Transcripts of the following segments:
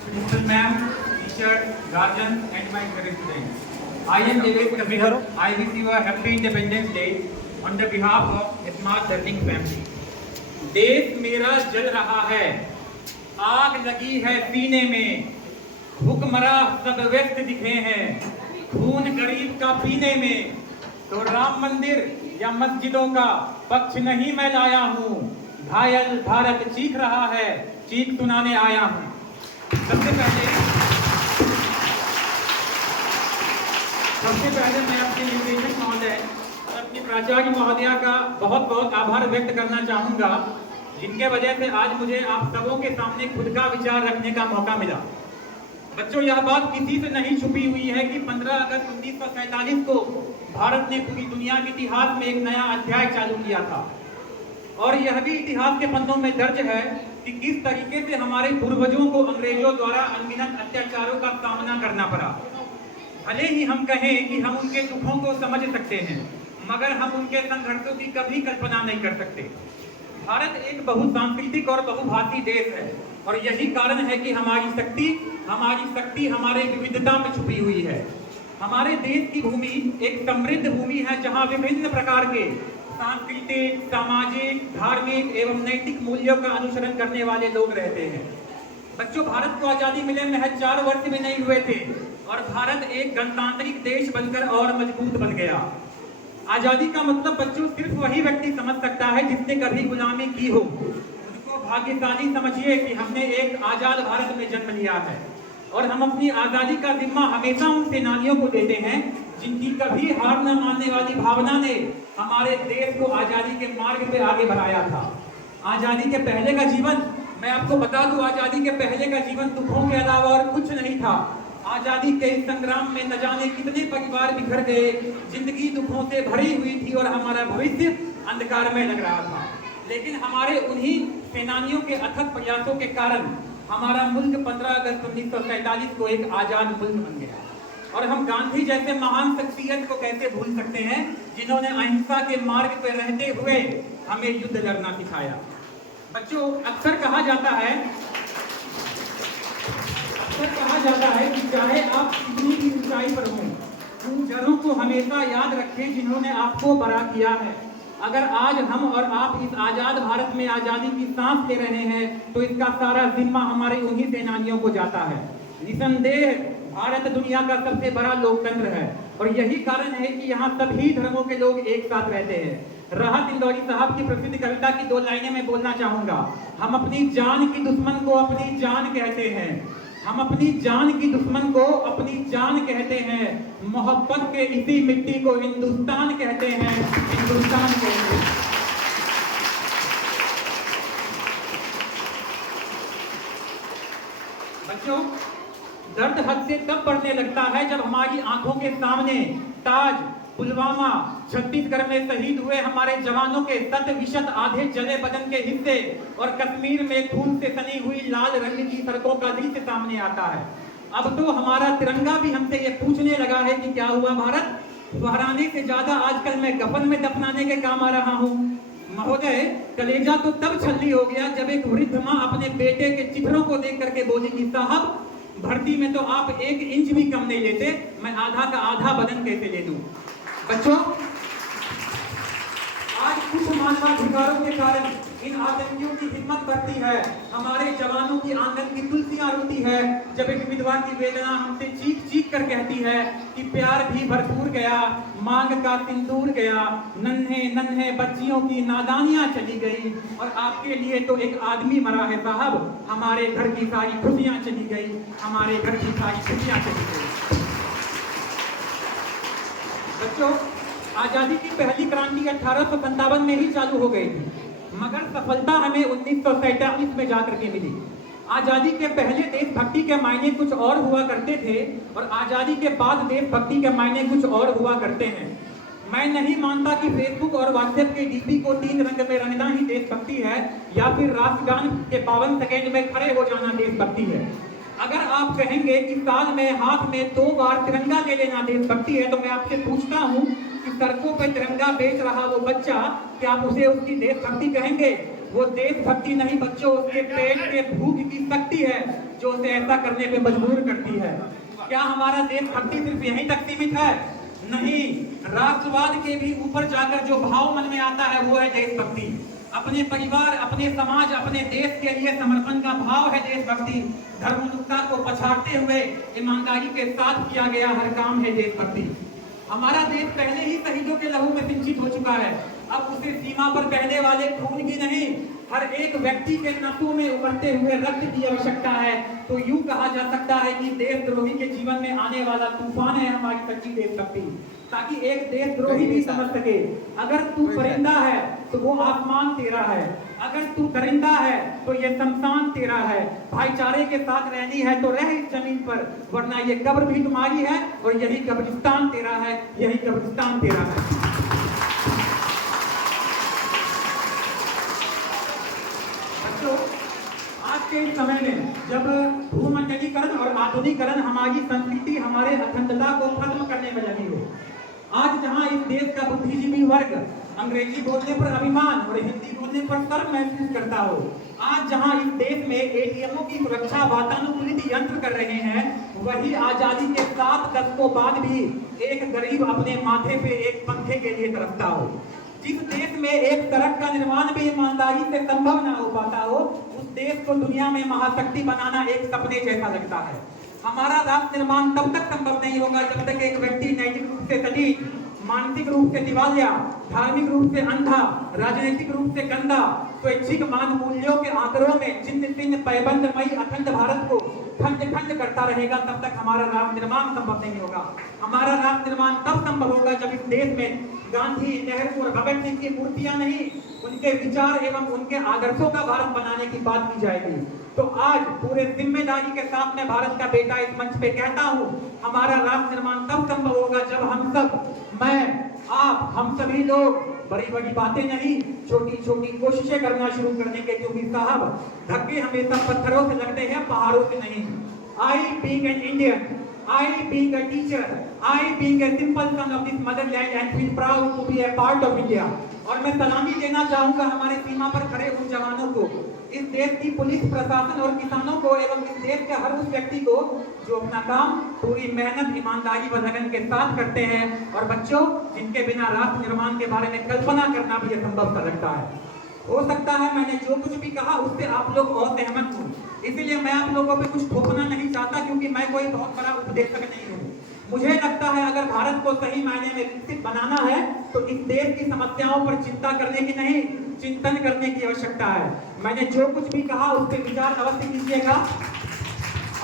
Principal ma'am, teacher, guardian, and my dear students. I am Devesh Kabir. I wish you a happy Independence Day on the behalf of Smart Learning Family. देश मेरा जल रहा है, आग लगी है सीने में, भूखमरा सब व्यस्त दिखे हैं, खून गरीब का पीने में, तो राम मंदिर या मस्जिदों का पक्ष नहीं मैं लाया हूँ, घायल भारत चीख रहा है, चीख सुनाने आया हूँ। सबसे पहले मैं अपने निदेशक महोदय और अपनी प्राचार्य महोदया का बहुत बहुत आभार व्यक्त करना चाहूँगा, जिनके वजह से आज मुझे आप सबों के सामने खुद का विचार रखने का मौका मिला। बच्चों, यह बात किसी से नहीं छुपी हुई है कि 15 अगस्त 1947 को भारत ने पूरी दुनिया के इतिहास में एक नया अध्याय चालू किया था, और यह भी इतिहास के पन्नों में दर्ज है कि किस तरीके से हमारे पूर्वजों को अंग्रेजों द्वारा अनगिनत अत्याचारों का सामना करना पड़ा। भले ही हम कहें कि हम उनके दुखों को समझ सकते हैं, मगर हम उनके संघर्षों की कभी कल्पना नहीं कर सकते। भारत एक बहुसांस्कृतिक और बहुभाषी देश है, और यही कारण है कि हमारी शक्ति हमारे विविधता में छुपी हुई है। हमारे देश की भूमि एक समृद्ध भूमि है, जहाँ विभिन्न प्रकार के सांस्कृतिक, सामाजिक, धार्मिक एवं नैतिक मूल्यों का अनुसरण करने वाले लोग रहते हैं। बच्चों, भारत को आजादी मिले महज 4 वर्ष में नहीं हुए थे, और भारत एक गणतांत्रिक देश बनकर और मजबूत बन गया। आजादी का मतलब बच्चों सिर्फ वही व्यक्ति समझ सकता है जिसने कभी गुलामी की हो। उसको भाग्यशाली समझिए कि हमने एक आजाद भारत में जन्म लिया है, और हम अपनी आजादी का जिम्मा हमेशा उन सेनानियों को देते हैं जिनकी कभी हार न मानने वाली भावना ने हमारे देश को आजादी के मार्ग पे आगे बढ़ाया था। आजादी के पहले का जीवन, मैं आपको बता दूं, आजादी के पहले का जीवन दुखों के अलावा और कुछ नहीं था। आजादी के इस संग्राम में न जाने कितने परिवार बिखर गए, जिंदगी दुखों से भरी हुई थी और हमारा भविष्य अंधकार में लग रहा था। लेकिन हमारे उन्हीं सेनानियों के अथक प्रयासों के कारण हमारा मुल्क 15 अगस्त 1947 को एक आजाद मुल्क बन गया। और हम गांधी जैसे महान शख्सियत को कैसे भूल सकते हैं, जिन्होंने अहिंसा के मार्ग पर रहते हुए हमें युद्ध लड़ना सिखाया। बच्चों, अक्सर कहा जाता है कि चाहे आप कितनी भी ऊंचाई पर हों, उन जड़ों को हमेशा याद रखें जिन्होंने आपको बड़ा किया है। अगर आज हम और आप इस आजाद भारत में आजादी की सांस ले रहे हैं, तो इसका सारा जिम्मा हमारे उन्हीं सेनानियों को जाता है। निसंदेह भारत दुनिया का सबसे बड़ा लोकतंत्र है, और यही कारण है कि यहाँ सभी धर्मों के लोग एक साथ रहते हैं। राहत इंदौरी साहब की प्रसिद्ध कविता की 2 लाइनें मैं बोलना चाहूंगा। हम अपनी जान की दुश्मन को अपनी जान कहते हैं, हम अपनी जान की दुश्मन को अपनी जान कहते हैं, मोहब्बत के इसी मिट्टी को हिंदुस्तान कहते हैं, हिंदुस्तान कहते हैं। बच्चों, दर्द हद से तब बढ़ने लगता है जब हमारी आंखों के सामने ताज, पुलवामा, छत्तीसगढ़ में शहीद हुए हमारे जवानों के शत आधे जले बदन के हिस्से और कश्मीर में खून से सनी हुई लाल रंग की सड़कों का दृश्य सामने आता है। अब तो हमारा तिरंगा भी हमसे ये पूछने लगा है कि क्या हुआ भारत? फहराने से ज्यादा आजकल मैं कफन में दफनाने के काम आ रहा हूँ। महोदय, कलेजा तो तब छल्ली हो गया जब एक वृद्ध माँ अपने बेटे के चित्रों को देख करके बोली कि साहब, भर्ती में तो आप 1 इंच भी कम नहीं लेते, मैं आधा का आधा बदन कैसे ले लूं? बच्चों, आज कुछ मानवाधिकारों के कारण इन आतंकियों की हिम्मत बढ़ती है, हमारे जवानों की आंगन की तुलसियां रोती है जब एक विधवा की वेदना हमसे चीख चीख कर कहती है कि प्यार भी भरपूर गया, मांग का सिंदूर गया, नन्हे नन्हे बच्चियों की नादानियां चली गई, और आपके लिए तो एक आदमी मरा है साहब, हमारे घर की सारी खुशियां चली गई, हमारे घर की सारी खुशियां चली गई। बच्चों, आजादी की पहली क्रांति 1857 में ही चालू हो गई थी, मगर सफलता हमें 1947 में जाकर के मिली। आजादी के पहले देशभक्ति के मायने कुछ और हुआ करते थे, और आजादी के बाद देशभक्ति के मायने कुछ और हुआ करते हैं। मैं नहीं मानता कि फेसबुक और व्हाट्सएप के डीपी को 3 रंग में रंगना ही देशभक्ति है, या फिर राष्ट्रगान के 52 सेकेंड में खड़े हो जाना देशभक्ति है। अगर आप कहेंगे कि साल में हाथ में 2 बार तिरंगा ले लेना देशभक्ति है, तो मैं आपसे पूछता हूं कि सड़कों पर तिरंगा बेच रहा वो बच्चा, क्या आप उसे उसकी देशभक्ति कहेंगे? वो देशभक्ति नहीं बच्चों, उसके पेट के भूख की शक्ति है जो उसे ऐसा करने पे मजबूर करती है। क्या हमारा देशभक्ति सिर्फ यहीं तक सीमित है? नहीं, राष्ट्रवाद के भी ऊपर जाकर जो भाव मन में आता है वो है देशभक्ति। अपने परिवार, अपने समाज, अपने देश के लिए समर्पण का भाव है देशभक्ति। धर्मनिरपेक्षता को पछाड़ते हुए ईमानदारी के साथ किया गया हर काम है देशभक्ति। हमारा देश पहले ही शहीदों के लहू में सिंचित हो चुका है। अब उसे सीमा पर बहने वाले खून की नहीं, हर एक व्यक्ति के नसों में उमड़ते हुए रक्त की आवश्यकता है। तो यूं कहा जा सकता है कि देशद्रोही के जीवन में आने वाला तूफान है हमारी सच्ची देशभक्ति, ताकि एक देशद्रोही भी समझ सके, अगर तू परिंदा है तो वो आसमान तेरा है, अगर तू दरिंदा है तो ये शमशान तेरा है। भाईचारे के साथ रहनी है तो रह इस जमीन पर, वरना ये कब्र भी तुम्हारी है और यही कब्रिस्तान तेरा है, यही कब्रिस्तान तेरा है। आज के समय में जब भूमंडलीकरण और आधुनिकीकरण हमारी संस्कृति, हमारे अखंडता को खत्म करने में लगी हो, आज जहां इस देश का बुद्धिजीवी वर्ग अंग्रेजी बोलने पर अभिमान और हिंदी बोलने पर शर्म महसूस करता हो, आज जहां इस देश में एटीएमओ की सुरक्षा वातानुकूलित यंत्र कर रहे हैं, वही आजादी के 7 दशकों बाद भी एक गरीब अपने माथे पे एक पंखे के लिए तरसता हो। जिस देश में एक सड़क का निर्माण भी ईमानदारी से संभव ना हो पाता हो, उस देश को दुनिया में महाशक्ति बनाना एक सपने जैसा लगता है। हमारा राष्ट्र निर्माण तब तक संभव नहीं होगा जब तक एक व्यक्ति नैतिक रूप से सटीक, मानसिक रूप से दिवालिया, धार्मिक रूप से अंधा, राजनीतिक रूप से गंदा, स्वैच्छिक मान मूल्यों के आंकड़ों में जिन तीन पैबंदमयी अखंड भारत को खंड खंड करता रहेगा, तब तक हमारा राष्ट्र निर्माण संभव नहीं होगा। हमारा राष्ट्र निर्माण तब संभव होगा जब इस देश में गांधी, नेहरू और भगत सिंह की मूर्तियां नहीं, उनके विचार एवं उनके आदर्शों का भारत बनाने की बात की जाएगी। तो आज पूरे जिम्मेदारी के साथ मैं भारत का बेटा इस मंच पे कहता हूँ, हमारा राष्ट्र निर्माण तब संभव होगा जब हम सब, मैं, आप, हम सभी लोग बड़ी बड़ी बातें नहीं, छोटी छोटी कोशिशें करना शुरू कर देंगे, क्योंकि साहब धक्के हमेशा पत्थरों से लगते हैं, पहाड़ों से नहीं। I being an Indian, I being a teacher, I being a simple son of this motherland and feel proud to be a part of India। और मैं सलामी देना चाहूंगा हमारे सीमा पर खड़े उन जवानों को, इस देश की पुलिस प्रशासन और किसानों को एवं इस देश के हर उस व्यक्ति को जो अपना काम पूरी मेहनत, ईमानदारी व लगन के साथ करते हैं, और बच्चों जिनके बिना राष्ट्र निर्माण के बारे में कल्पना करना भी असंभव सा लगता है। हो सकता है मैंने जो कुछ भी कहा उससे आप लोग असहमत हो, इसीलिए मैं आप लोगों पे कुछ थोपना नहीं चाहता, क्योंकि मैं कोई बहुत बड़ा उपदेशक नहीं हूँ। मुझे लगता है अगर भारत को सही मायने में विकसित बनाना है तो इस देश की समस्याओं पर चिंता करने की नहीं, चिंतन करने की आवश्यकता है। मैंने जो कुछ भी कहा उस पर विचार अवश्य कीजिएगा।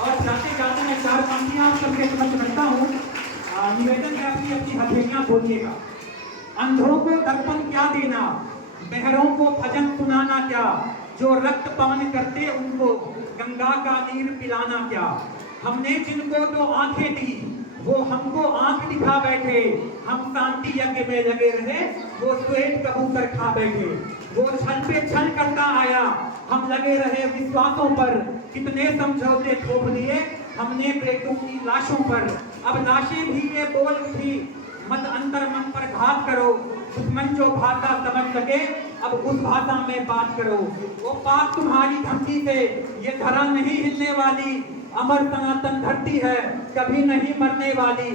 और जाते जाते मैं 4 पंक्तियां सबके समझ रखता हूँ, निवेदन है अपनी अपनी हथेलियां बोलिएगा। अंधों को दर्पण क्या देना, बहरों को भजन सुनाना क्या, जो रक्तपान करते उनको गंगा का नीर पिलाना क्या। हमने जिनको तो आंखें दी वो हमको आंख दिखा बैठे, हम शांति यज्ञ में लगे रहे वो श्वेत कबूतर खा बैठे। वो छल पे छल करता आया, हम लगे रहे विश्वासों पर, कितने समझौते थोप दिए हमने बेटों की लाशों पर। अब लाशें भी ये बोल उठी, मत अंतर मन पर घात करो, दुश्मन जो भाषा समझ सके अब उस भाषा में बात करो। वो पाक तुम्हारी धमकी से ये धरा नहीं हिलने वाली, अमर सनातन धरती है कभी नहीं मरने वाली।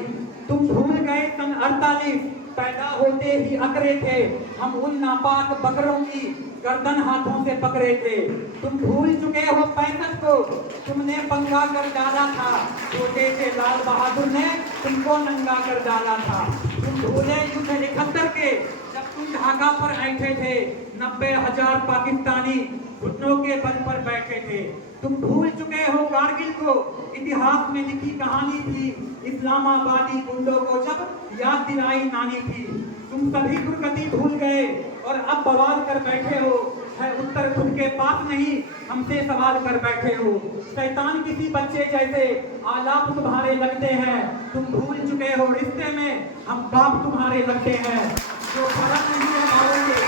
तुम भूल गए सन 48 पैदा होते ही अकरे थे, हम उन नापाक बकरों की गर्दन हाथों से पकड़े थे। तुम भूल चुके हो 65 को, तुमने पंगा कर डाला था, छोटे से लाल बहादुर ने तुमको नंगा कर डाला था। तुम भूले युद्ध 71 के, जब तुम ढाका पर बैठे थे, 90,000 पाकिस्तानी घुटनों के बल पर बैठे थे। तुम भूल चुके हो कारगिल को, इतिहास में लिखी कहानी थी, इस्लामाबादी गुंडों को जब याद दिलाई नानी थी। तुम सभी दुर्गति भूल गए और अब बवाल कर बैठे हो, है उत्तर खुद के पास नहीं, हमसे सवाल कर बैठे हो। शैतान किसी बच्चे जैसे आलाप तुम्हारे लगते हैं, तुम भूल चुके हो रिश्ते में हम बाप तुम्हारे लगते हैं। जो भरा नहीं है भावों से,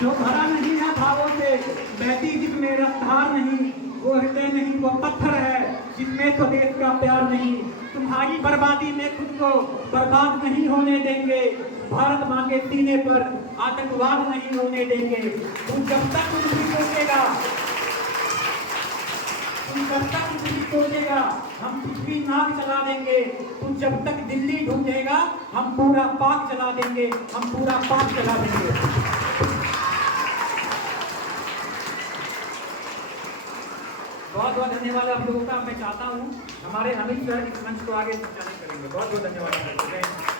जो भरा नहीं है भावों से, बहती जिसमें रफ्तार नहीं, वो हृदय नहीं वो पत्थर है जिसमें स्वदेश का प्यार नहीं। तुम्हारी बर्बादी में खुद को बर्बाद नहीं होने देंगे, भारत मां के सीने पर आतंकवाद नहीं होने देंगे। तुम जब तक कुछ भी सोचेगा, तुम जब तक कुछ भी सोचेगा हम पृथ्वी नाग चला देंगे। तुम जब तक दिल्ली ढूंढेगा हम पूरा पाक चला देंगे, हम पूरा पाक चला देंगे। बहुत बहुत धन्यवाद आप लोगों का। मैं चाहता हूँ हमारे अमित सर इस मंच को आगे संचालित करेंगे। बहुत बहुत धन्यवाद।